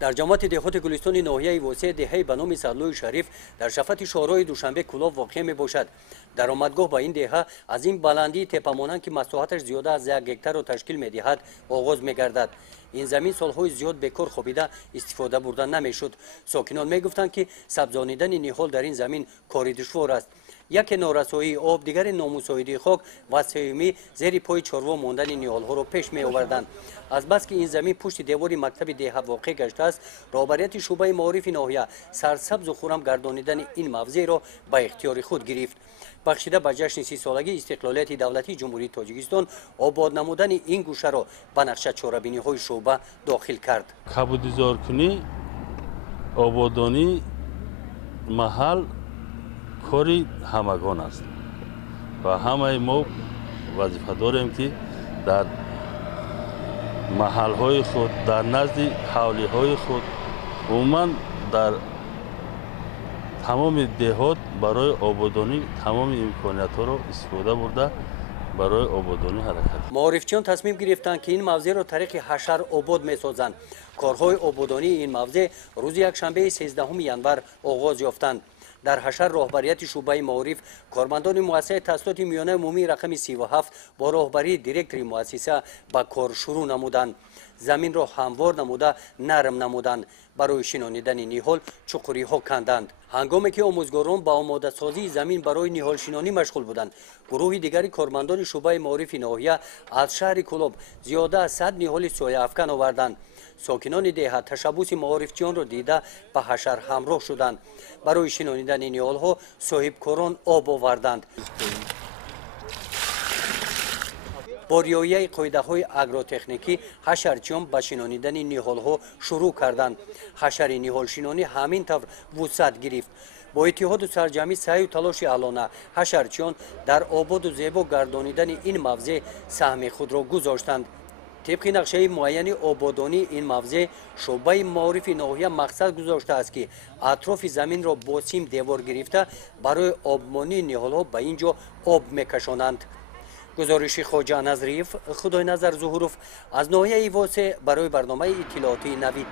در جامعه دهات گلستان ناحیه واسع دهه به نام صدلوی شریف در شفت شورای دوشنبه کلاب واقع می باشد. درآمدگاه با این دهه از این بلندی تپه که مساحتش زیاده از 1 هکتار را تشکیل می دهد آغاز می گردد. این زمین سالهای زیاد بکار خوابیده استفاده برده نمیشد. ساکنان می گفتند که سبزانیدن نهال در این زمین کاری دشوار است. یک نارسایی آب، دیگر نامساعدی خاک و سومی زیر پای چاروا ماندن نهال‌ها را پیش می آوردند. از بس که این زمین پشت دیوار مکتب ده واقع گشته است، رهبریت شعبه معارف ناحیه سرسبز و خرم گردانیدن این موضع را به اختیار خود گرفت. بخشیده به جشن 30 سالگی استقلالیت دولتی جمهوری تاجیکستان، آباد نمودن این گوشه را به نقشه چاره‌بینی‌های شعبه داخل کرد. کبودی‌زارکنی آبادانی محل کاری همگان است و همه ما وظیفه داریم که در محل‌های خود، در نزد حولی‌های خود، عموماً در تمام دهات برای آبادانی تمام امکانیت‌ها را استفاده برده برای آبادانی حرکت. معارفچیان تصمیم گرفتند که این موضع را طریق حشر آباد می‌سازند. کارهای آبادانی این موضع روز یکشنبه 13 ینور آغاز یافتند. در حشر رهبریت شعبه معارف کارمندان مؤسسه تاسیسات میانه عمومی رقم 37 با رهبری دیرکتور مؤسسه به کار شروع نمودند. زمین را هموار نموده نرم نمودند. برای شنانیدن نهال چقوری ها کندند. هنگامی که آموزگاران با آماده سازی زمین برای نهال شنانی مشغول بودند، گروه دیگری کارمندان شعبه معارف ناحیه از شهر کلاب زیاده از 100 نهال سایه افکن آوردند. ساکنان دهه تشبوس معارفچیان را دیده به حشر همراه شدند. برای شنانیدن نهال ها صاحبکاران آب آوردند. با رعایت قاعده‌های اگروتکنیکی حشرچیان به شنانیدن نهال‌ها شروع کردند. حشر نهال شنانی همین طور وسعت گرفت. با اتحاد و سرجمی سعی و تلاش اعلانه حشرچیان در آباد و زیبا گردانیدن این موضع سهم خود را گذاشتند. طبق نقشه معین آبادانی این موضع شعبه معارف ناحیه مقصد گذاشته است که اطراف زمین را با سیم دیوار گرفته برای آبمانی نهال‌ها به اینجا آب میکشانند. گزارش خواجه نظریف خدای نظر ظهوروف از ناحیه واسع برای برنامه اطلاعاتی نوید.